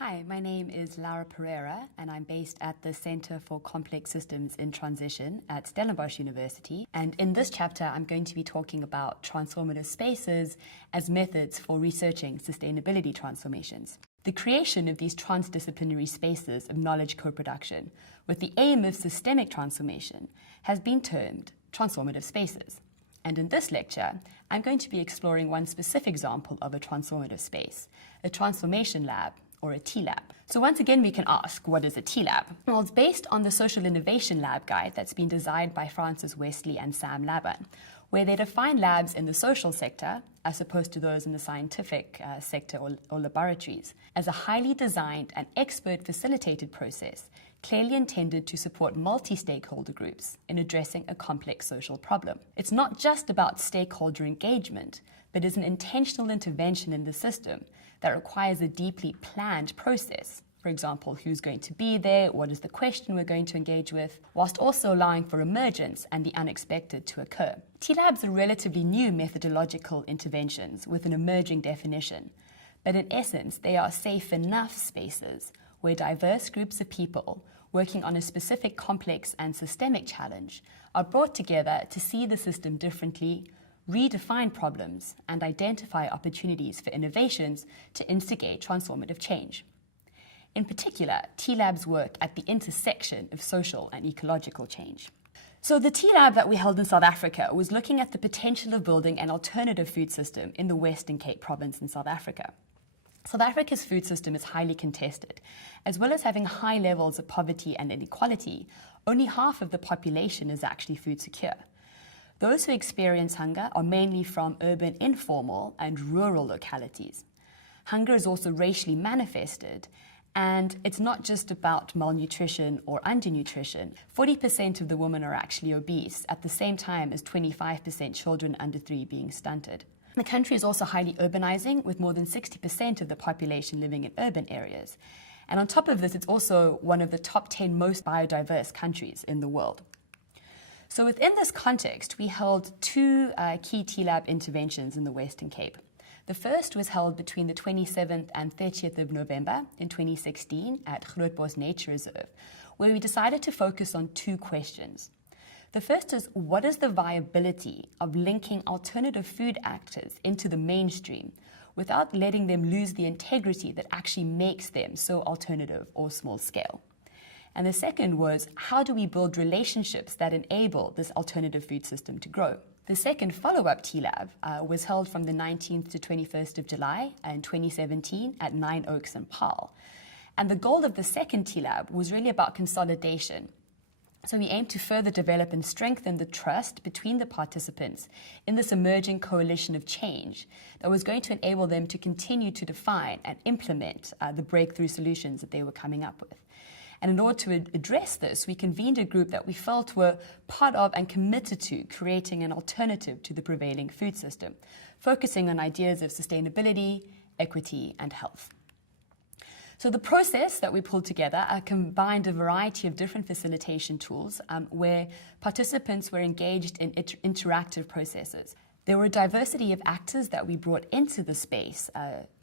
Hi, my name is Laura Pereira, and I'm based at the Center for Complex Systems in Transition at Stellenbosch University. And in this chapter, I'm going to be talking about transformative spaces as methods for researching sustainability transformations. The creation of these transdisciplinary spaces of knowledge co-production with the aim of systemic transformation has been termed transformative spaces. And in this lecture, I'm going to be exploring one specific example of a transformative space, a transformation lab, or a T-Lab. So once again, we can ask, what is a T-Lab? Well, it's based on the Social Innovation Lab Guide that's been designed by Francis Wesley and Sam Laban, where they define labs in the social sector, as opposed to those in the scientific sector or laboratories, as a highly designed and expert-facilitated process clearly intended to support multi-stakeholder groups in addressing a complex social problem. It's not just about stakeholder engagement, but is an intentional intervention in the system that requires a deeply planned process. For example, who's going to be there, what is the question we're going to engage with, whilst also allowing for emergence and the unexpected to occur. T-Labs are relatively new methodological interventions with an emerging definition, but in essence, they are safe enough spaces where diverse groups of people working on a specific complex and systemic challenge are brought together to see the system differently, redefine problems, and identify opportunities for innovations to instigate transformative change. In particular, T-Labs work at the intersection of social and ecological change. So the T-Lab that we held in South Africa was looking at the potential of building an alternative food system in the Western Cape province in South Africa. South Africa's food system is highly contested. As well as having high levels of poverty and inequality, only half of the population is actually food secure. Those who experience hunger are mainly from urban informal and rural localities. Hunger is also racially manifested, and it's not just about malnutrition or undernutrition. 40% of the women are actually obese, at the same time as 25% children under 3 being stunted. The country is also highly urbanizing, with more than 60% of the population living in urban areas. And on top of this, it's also one of the top 10 most biodiverse countries in the world. So within this context, we held two key T-Lab interventions in the Western Cape. The first was held between the 27th and 30th of November in 2016 at Grootbos Nature Reserve, where we decided to focus on two questions. The first is, what is the viability of linking alternative food actors into the mainstream without letting them lose the integrity that actually makes them so alternative or small scale? And the second was, how do we build relationships that enable this alternative food system to grow? The second follow-up T-Lab was held from the 19th to 21st of July in 2017 at Nine Oaks and Paarl. And the goal of the second T-Lab was really about consolidation. So we aimed to further develop and strengthen the trust between the participants in this emerging coalition of change that was going to enable them to continue to define and implement the breakthrough solutions that they were coming up with. And in order to address this, we convened a group that we felt were part of and committed to creating an alternative to the prevailing food system, focusing on ideas of sustainability, equity, and health. So the process that we pulled together combined a variety of different facilitation tools where participants were engaged in interactive processes. There were a diversity of actors that we brought into the space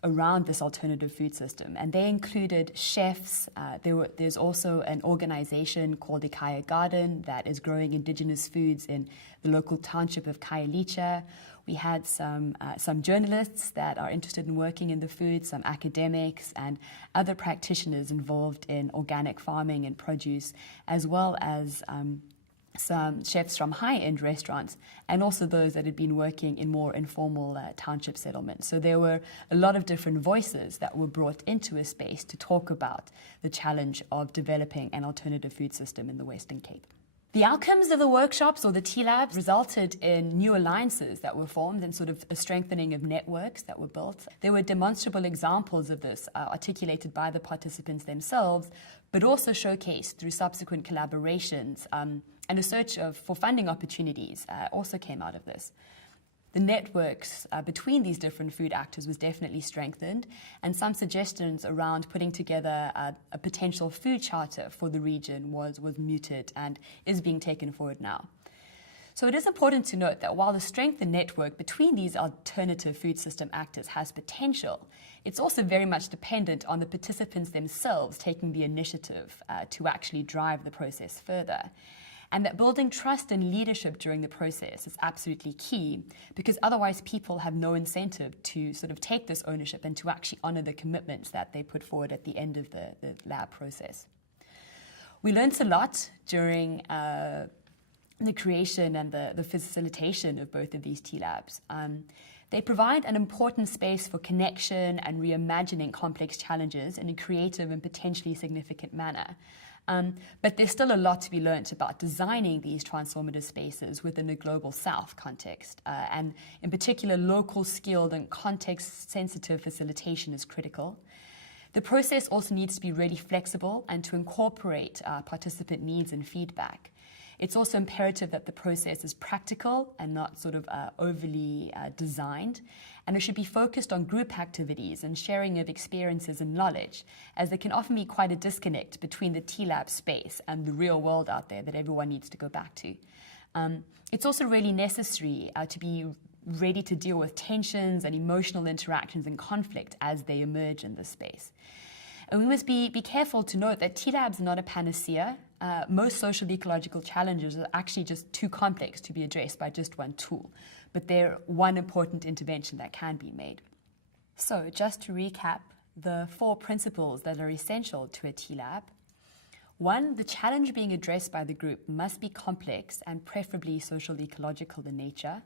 around this alternative food system, and they included chefs. There's also an organization called Ikaya Garden that is growing indigenous foods in the local township of Khayelitsha. We had some journalists that are interested in working in the food, some academics and other practitioners involved in organic farming and produce, as well as some chefs from high-end restaurants, and also those that had been working in more informal township settlements. So there were a lot of different voices that were brought into a space to talk about the challenge of developing an alternative food system in the Western Cape. The outcomes of the workshops or the T-Labs resulted in new alliances that were formed and sort of a strengthening of networks that were built. There were demonstrable examples of this articulated by the participants themselves, but also showcased through subsequent collaborations, and a search for funding opportunities also came out of this. The networks between these different food actors was definitely strengthened, and some suggestions around putting together a potential food charter for the region was mooted and is being taken forward now. So it is important to note that while the strength and network between these alternative food system actors has potential, it's also very much dependent on the participants themselves taking the initiative to actually drive the process further. And that building trust and leadership during the process is absolutely key, because otherwise people have no incentive to sort of take this ownership and to actually honor the commitments that they put forward at the end of the lab process. We learned a lot during the creation and the facilitation of both of these T-Labs. They provide an important space for connection and reimagining complex challenges in a creative and potentially significant manner. But there's still a lot to be learnt about designing these transformative spaces within a global South context. And in particular, local skilled and context-sensitive facilitation is critical. The process also needs to be really flexible and to incorporate participant needs and feedback. It's also imperative that the process is practical and not sort of overly designed, and it should be focused on group activities and sharing of experiences and knowledge, as there can often be quite a disconnect between the T-Lab space and the real world out there that everyone needs to go back to. It's also really necessary to be ready to deal with tensions and emotional interactions and conflict as they emerge in this space. And we must be careful to note that T-Labs are not a panacea. Most social ecological challenges are actually just too complex to be addressed by just one tool, but they're one important intervention that can be made. So just to recap, the 4 principles that are essential to a T-Lab. 1, the challenge being addressed by the group must be complex and preferably social ecological in nature.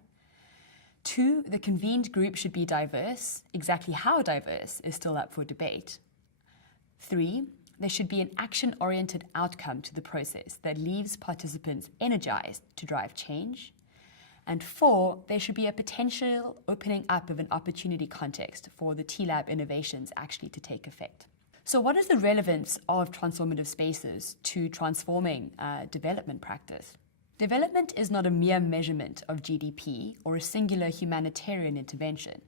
2, the convened group should be diverse. Exactly how diverse is still up for debate. 3, there should be an action-oriented outcome to the process that leaves participants energized to drive change. And 4, there should be a potential opening up of an opportunity context for the T-Lab innovations actually to take effect. So what is the relevance of transformative spaces to transforming development practice? Development is not a mere measurement of GDP or a singular humanitarian intervention,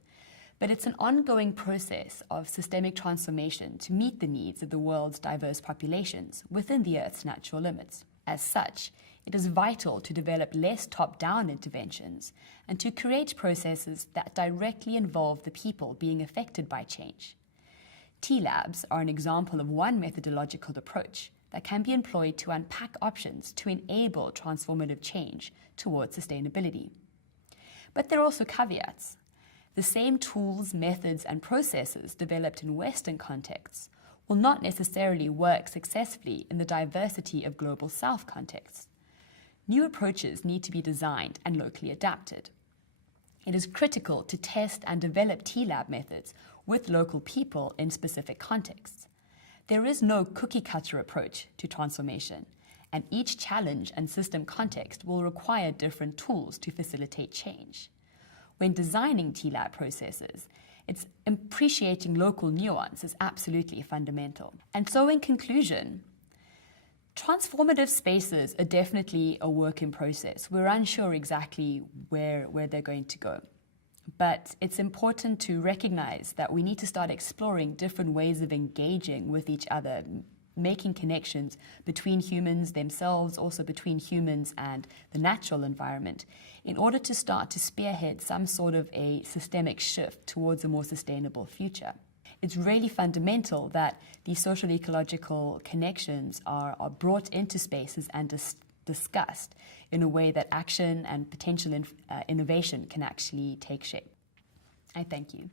but it's an ongoing process of systemic transformation to meet the needs of the world's diverse populations within the Earth's natural limits. As such, it is vital to develop less top-down interventions and to create processes that directly involve the people being affected by change. T-Labs are an example of one methodological approach that can be employed to unpack options to enable transformative change towards sustainability. But there are also caveats. The same tools, methods, and processes developed in Western contexts will not necessarily work successfully in the diversity of global South contexts. New approaches need to be designed and locally adapted. It is critical to test and develop T-Lab methods with local people in specific contexts. There is no cookie-cutter approach to transformation, and each challenge and system context will require different tools to facilitate change. When designing T-Lab processes, it's appreciating local nuance is absolutely fundamental. And so in conclusion, transformative spaces are definitely a work in process. We're unsure exactly where they're going to go. But it's important to recognize that we need to start exploring different ways of engaging with each other, making connections between humans themselves, also between humans and the natural environment, in order to start to spearhead some sort of a systemic shift towards a more sustainable future. It's really fundamental that these social ecological connections are brought into spaces and discussed in a way that action and potential innovation can actually take shape. I thank you.